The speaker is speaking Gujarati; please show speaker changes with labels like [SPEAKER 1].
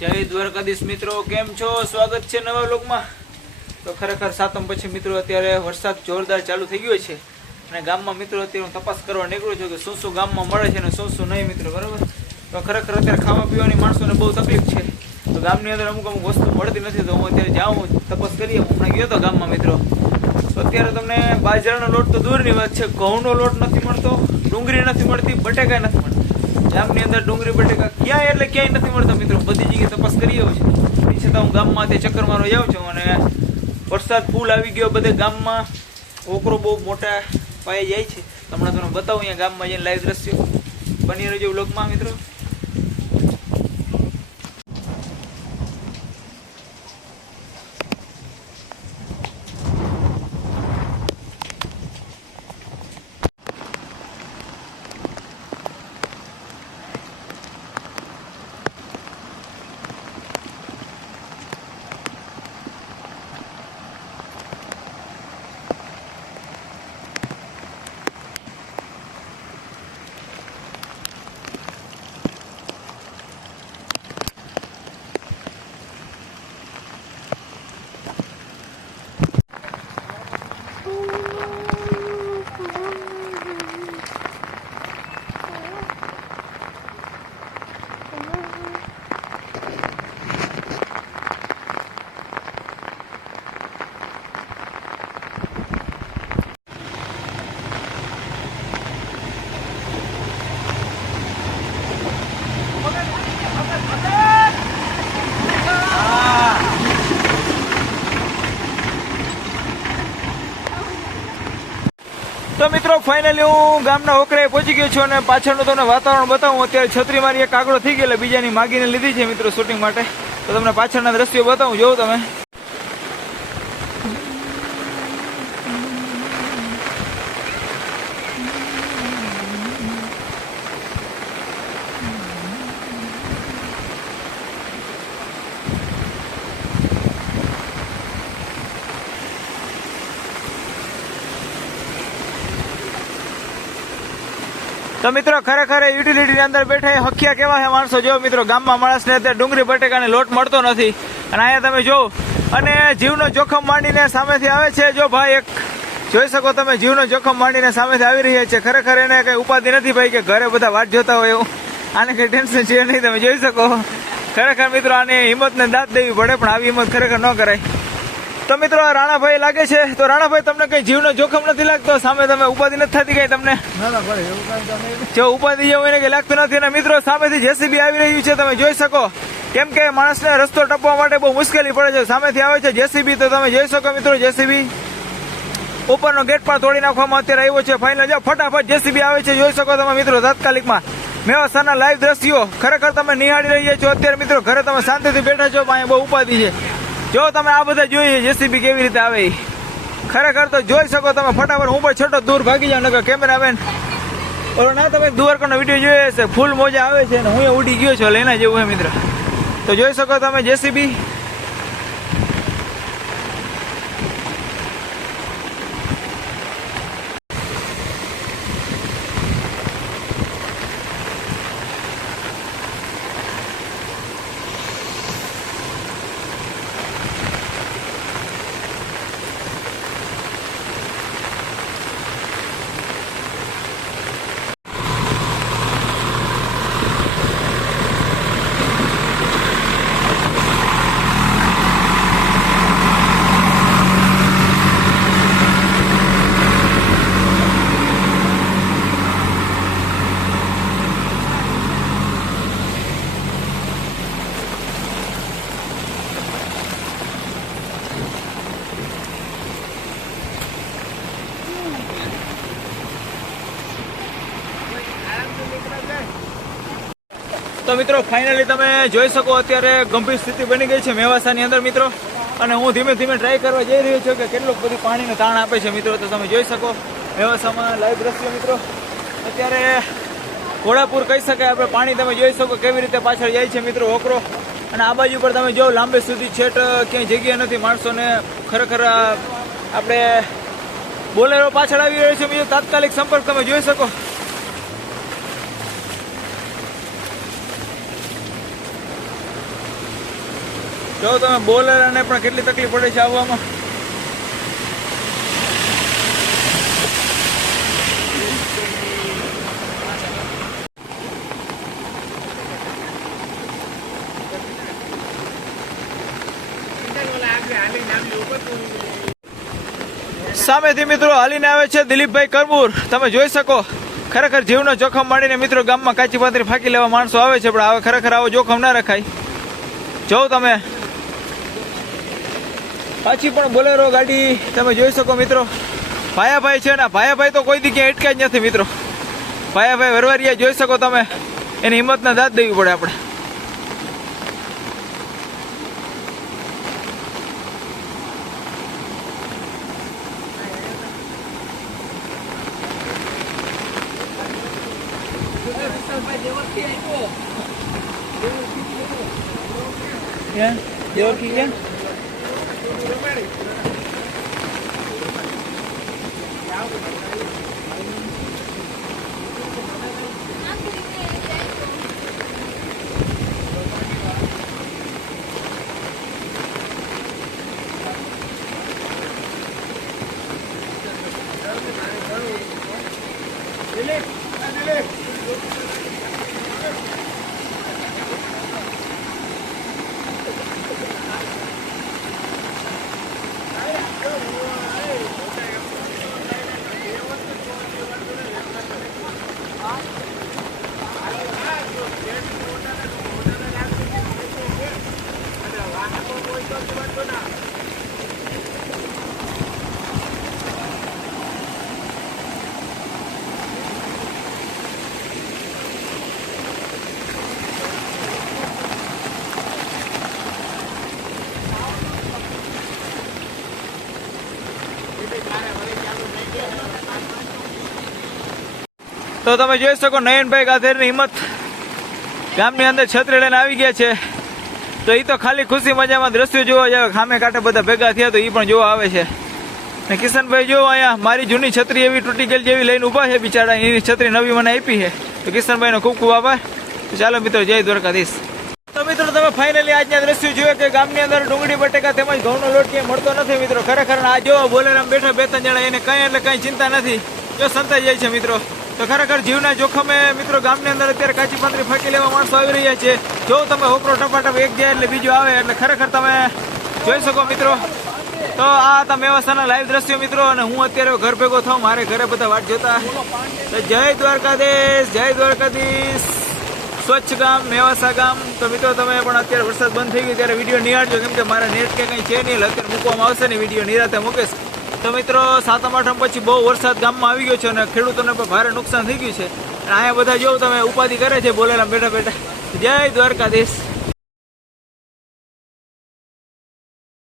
[SPEAKER 1] જય દ્વારકાધીશ મિત્રો, કેમ છો? સ્વાગત છે નવા લોકમાં તો ખરેખર સાતમ પછી મિત્રો અત્યારે વરસાદ જોરદાર ચાલુ થઈ ગયો છે. અને ગામમાં મિત્રો અત્યારે હું તપાસ કરવા નીકળું છું કે શું શું ગામમાં મળે છે અને શું શું નહીં મિત્રો, બરાબર? તો ખરેખર અત્યારે ખાવા પીવાની માણસોને બહુ તકલીફ છે. તો ગામની અંદર અમુક અમુક વસ્તુ મળતી નથી, તો હું અત્યારે જાઉં, તપાસ કરીએ. હમણાં ગયો હતો ગામમાં મિત્રો. તો અત્યારે તમને બાજરાનો લોટ તો દૂરની વાત છે, ઘઉંનો લોટ નથી મળતો, ડુંગળી નથી મળતી બટેકા નથી મળતા. ગામની અંદર ડુંગળી બટેકા ક્યાંય એટલે ક્યાંય નથી મળતા મિત્રો. બધી જગ્યાએ તપાસ કરી આવ્યો છે. એ છતાં હું ગામમાં તે ચક્કર મારો જાઉં છું અને વરસાદ ફૂલ આવી ગયો બધે ગામમાં. ઓકરો બહુ મોટા પાયે જાય છે. હમણાં તમને બતાવું, અહીંયા ગામમાં જઈને લાઈવ દ્રશ્યો બની રહેજો બ્લોગમાં મિત્રો. તો મિત્રો ફાઇનલી હું ગામના ઓકરે પહોંચી ગયો છું અને પાછળનું તમને વાતાવરણ બતાવું. અત્યારે છત્રી મારી એક આગળ થઈ ગયેલા, બીજાની માગીને લીધી છે મિત્રો શૂટિંગ માટે. તો તમને પાછળના દ્રશ્યો બતાવું. જોઉં તમે. તો મિત્રો, ખરેખર યુટિલિટીની અંદર બેઠા હખિયા કેવા છે માણસો? જો મિત્રો, ગામમાં માણસને અત્યારે ડુંગળી, બટેકાને લોટ મળતો નથી. અને અહીંયા તમે જો અને જીવનો જોખમ માંડીને સામેથી આવે છે. જો ભાઈ એક, જોઈ શકો તમે, જીવનો જોખમ માંડીને સામેથી આવી રહ્યા છે. ખરેખર એને કઈ ઉપાધિ નથી ભાઈ કે ઘરે બધા વાટ જોતા હોય એવું. આને કઈ ટેન્શન છે નહીં, તમે જોઈ શકો. ખરેખર મિત્રો, આને હિંમતને દાંત દેવી પડે, પણ આવી હિંમત ખરેખર ન કરાય. તો મિત્રો રાણાભાઈ લાગે છે. તો રાણાભાઈ તમને કઈ જીવનો જોખમ નથી લાગતો? સામે તમે ઉપાધિ નથી થતી કઈ તમને? જો ઉપાધિ જેવું એને કઈ લાગતું નથી અને મિત્રો સામેથી જેસીબી આવી રહ્યું છે તમે જોઈ શકો. કેમ કે માણસને રસ્તો ટપવા માટે બહુ મુશ્કેલી પડે છે. સામેથી આવે છે જેસીબી તો તમે જોઈ શકો મિત્રો જેસીબી. ઉપરનો ગેટ પણ તોડી નાખવામાં અત્યારે આવ્યો છે. ફાઇનલ જો ફટાફટ જેસીબી આવે છે જોઈ શકો તમે મિત્રો તાત્કાલિકમાં. મેવાસાના લાઈવ દ્રશ્યો ખરેખર તમે નિહાળી રહ્યા છો. અત્યારે મિત્રો ઘરે તમે શાંતિથી બેઠા છો અહીંયા બહુ ઉપાધિ છે. જો તમે આ બધા જોઈએ, જેસીબી કેવી રીતે આવે ખરેખર તો જોઈ શકો તમે ફટાફટ, હું પણ છોટો દૂર ભાગી જાવ નકર કેમેરામેન ઓલો ના, તમે દ્વારકાનો વીડિયો જોઈએ હશે, ફૂલ મોજા આવે છે ને, હું એ ઉડી ગયો છું, લેના જેવું હે મિત્ર. તો જોઈ શકો તમે જેસીબી. તો મિત્રો ફાઇનલી તમે જોઈ શકો અત્યારે ગંભીર સ્થિતિ બની ગઈ છે મેવાસાની અંદર, મિત્રો. અને હું ધીમે ધીમે ટ્રાય કરવા જઈ રહ્યો છું કે કેટલું બધું પાણીને તાણ આપે છે, મિત્રો. તો તમે જોઈ શકો, મેવાસામાં લાઈવ દ્રશ્ય, મિત્રો. અત્યારે ઘોડાપુર કહી શકાય, આપણે પાણી તમે જોઈ શકો કેવી રીતે પાછળ જાય છે, મિત્રો ઓકરો અને આ બાજુ પર તમે જો, લાંબે સુધી છેટ ક્યાંય જગ્યા નથી. માણસોને ખરેખર આપણે બોલેરો પાછળ આવી રહ્યો છે બીજો તાત્કાલિક સંપર્ક તમે જોઈ શકો. જો તમે બોલેરાને પણ કેટલી તકલીફ પડે છે આવવામાં? સામેથી મિત્રો હાલીને આવે છે દિલીપભાઈ કરમુર. તમે જોઈ શકો, ખરેખર જીવનો જોખમ માંડીને મિત્રો ગામમાં કાચી પાતરી ફાંકી લેવા માણસો આવે છે, પણ હવે ખરેખર આવો જોખમ ના રખાય. જો તમે પાછી પણ બોલેરો ગાડી તમે જોઈ શકો મિત્રો. ભાયાભાઈ છે ને, ભાયાભાઈ તો કોઈ દી ક્યાંય અટક્યા જ નથી મિત્રો. ભાયાભાઈ વરવારિયા જોઈ શકો તમે. એની હિંમતના દાદ દેવી પડે આપણે. ક્યાં દેવરકી ક્યાં તો તમે જોઈ શકો નયનભાઈ ગાધેરની હિંમત ગામની અંદર છત્રી લઈને આવી ગયા છે. તો એ તો ખાલી ખુશી મજામાં દ્રશ્યો જોવા જાય, ખામે કાંઠે બધા ભેગા થયા તો એ પણ જોવા આવે છે. ને કિશનભાઈ જો અહીંયા મારી જૂની છત્રી એવી તૂટી ગયેલી જેવી લઈને ઊભા છે બિચારા એની છત્રી નવી મને આપી છે. તો કિશનભાઈનો ખૂબ ખૂબ આભાર. ચાલો મિત્રો, જય દ્વારકાધીશ. તો મિત્રો, તમે ફાઇનલી આજના દ્રશ્યો જોયો કે ગામની અંદર ડુંગળી, બટેકા તેમજ ઘઉંનો લોટ ક્યાંય મળતો નથી મિત્રો. ખરેખર આ જો બોલેરામ બેઠા બે ત્રણ જણા, એને કઈ એટલે કઈ ચિંતા નથી. જો સંતાઈ જાય છે મિત્રો. તો ખરેખર જીવના જોખમે મિત્રો ગામની અંદર અત્યારે કાચી પાંદરી ફાંકી લેવા માણસો આવી રહ્યા છે. જો તમે હોપરો ટપાટપ એક જાય એટલે બીજો આવે એટલે ખરેખર તમે જોઈ શકો મિત્રો. તો આ હતા મેવાસાના લાઈવ દ્રશ્યો મિત્રો અને હું અત્યારે ઘર ભેગો થાઉં મારે ઘરે બધા વાટ જોતા. જય દ્વારકાધીશ જય દ્વારકાધીશ. સ્વચ્છ ગામ, મેવાસા ગામ. તો મિત્રો તમે પણ અત્યારે વરસાદ બંધ થઈ ગયો, ત્યારે વીડિયો નિહાળજો. કેમ કે મારા નેટ કે કંઈ છે નહીં, એટલે અત્યારે મૂકવામાં આવશે ને વીડિયો નિરાતે મૂકીશ. તો મિત્રો સાતમ આઠમ પછી બહુ વરસાદ ગામમાં આવી ગયો છે અને ખેડૂતોને પણ ભારે નુકસાન થઈ ગયું છે. અને અહીંયા બધા જો તમે ઉપાધિ કરે છે, બોલેલા બેઠા બેઠા જય દ્વારકાધીશ.